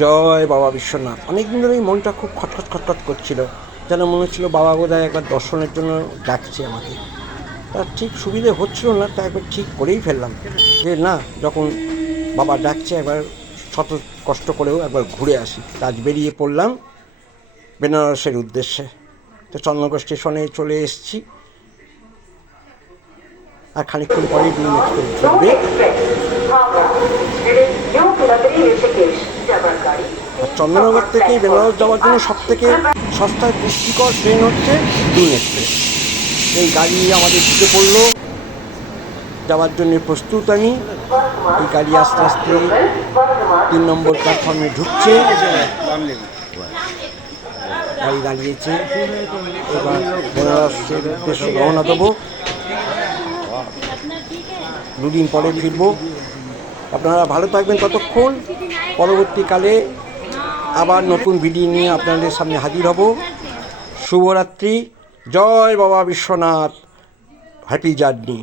জয় বাবা বিশ্বনাথ। অনেক দিন ধরেই মনটা খুব খটখট খটখট করছিল, যেন মনে হচ্ছিল বাবা বোধহয় একবার দর্শনের জন্য ডাকছে আমাকে। তার ঠিক সুবিধে হচ্ছিল না, তা একবার ঠিক করেই ফেললাম যে না, যখন বাবা ডাকছে একবার শত কষ্ট করেও একবার ঘুরে আসি। আজ বেরিয়ে পড়লাম বেনারসের উদ্দেশ্যে। তো চন্দ্রনগর স্টেশনে চলে এসেছি, আর খানিকক্ষণ পরেই দুই এক্সপ্রেস ঢুকবে। আর চন্দ্রনগর থেকে বেনারস যাওয়ার জন্য সবথেকে সস্তায় পুষ্টিকর ট্রেন হচ্ছে দুন এক্সপ্রেস। এই গাড়ি আমাদের ঢুকে পড়লো, যাওয়ার জন্য প্রস্তুত আমি। এই গাড়ি আস্তে আস্তে 3 নম্বর প্ল্যাটফর্মে ঢুকছে, গাড়ি দাঁড়িয়েছে। এবার বেনারসের উদ্দেশ্যে রওনা দেবো, দুদিন পরে ফিরবো। আপনারা ভালো থাকবেন ততক্ষণ। পরবর্তীকালে আবার নতুন ভিডিও নিয়ে আপনাদের সামনে হাজির হব। শুভরাত্রি। জয় বাবা বিশ্বনাথ। Happy journey.